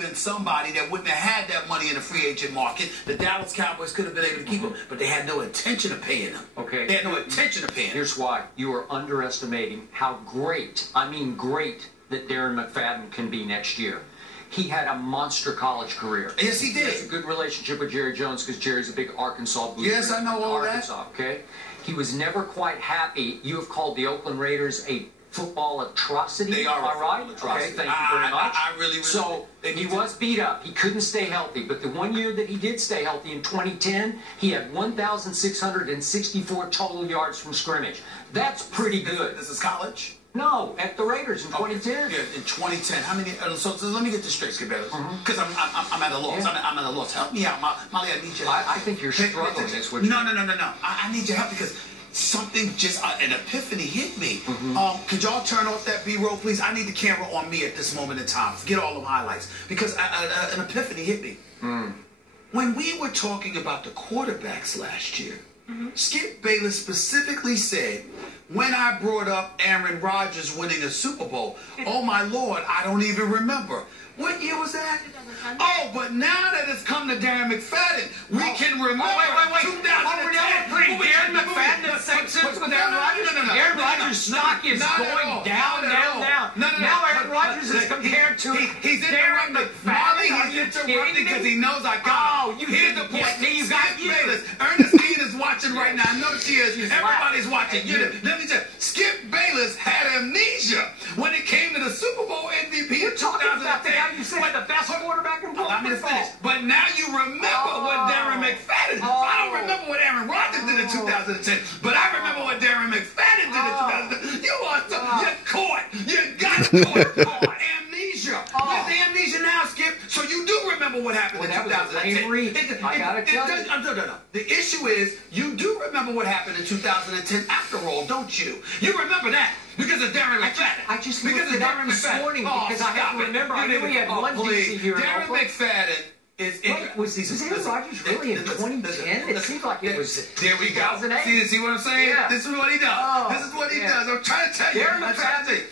been somebody that wouldn't have had that money in the free agent market. The Dallas Cowboys could have been able to keep him, but they had no intention of paying him. Okay. They had no intention of paying him. Here's why. You are underestimating how great, I mean great, that Darren McFadden can be next year. He had a monster college career. Yes, he did. He has a good relationship with Jerry Jones because Jerry's a big Arkansas booster. Yes, I know all Arkansas, that. Okay? He was never quite happy. You have called the Oakland Raiders a football atrocity. They are all right? Atrocity. Okay, thank you very much. I really so he was beat up. He couldn't stay healthy. But the 1 year that he did stay healthy in 2010, he had 1,664 total yards from scrimmage. That's pretty good. This is college? No, at the Raiders in 2010. Yeah, in 2010. How many? So let me get this straight, Skip Bayless, because I'm at a loss. Yeah. I'm at a loss. Help me out, Molly. I need you. I think you're struggling. That's what. No. I need your help because something just an epiphany hit me. Could y'all turn off that B-roll, please? I need the camera on me at this moment in time. Forget all the highlights because an epiphany hit me. When we were talking about the quarterbacks last year, Skip Bayless specifically said, when I brought up Aaron Rodgers winning a Super Bowl, oh my Lord, I don't even remember. What year was that? Oh, but now that it's come to Darren McFadden, we can remember 2010. Darren McFadden in the same sense with Aaron Rodgers? Aaron Rodgers' stock is going down. Now Aaron Rodgers is compared to Darren McFadden. He's interrupting because he knows I got it. Here's the point. Skip Bayless. Ernestine is watching right now. I know she is. Everybody's watching. Let me tell you, Skip Bayless had amnesia when it came to the Super Bowl MVP in 2010. You said the best quarterback in Allow me to finish. But now you remember what Darren McFadden. I don't remember what Aaron Rodgers did in 2010, but I remember what Darren McFadden did in 2010. You are you're caught. You got caught. Amnesia. Where's the amnesia now, Skip? So you do remember what happened in 2010. I gotta tell you. No. The issue is you do remember what happened in 2010 after all, don't you? You remember that. Because of Darren McFadden. I just looked it up this morning because I have to remember. I knew he had one DC here in Darren McFadden is... Was Aaron Rodgers really in 2010? It seemed like it was there we go. See what I'm saying? Yeah. This is what he does. This is what he does. I'm trying to tell you. Darren McFadden.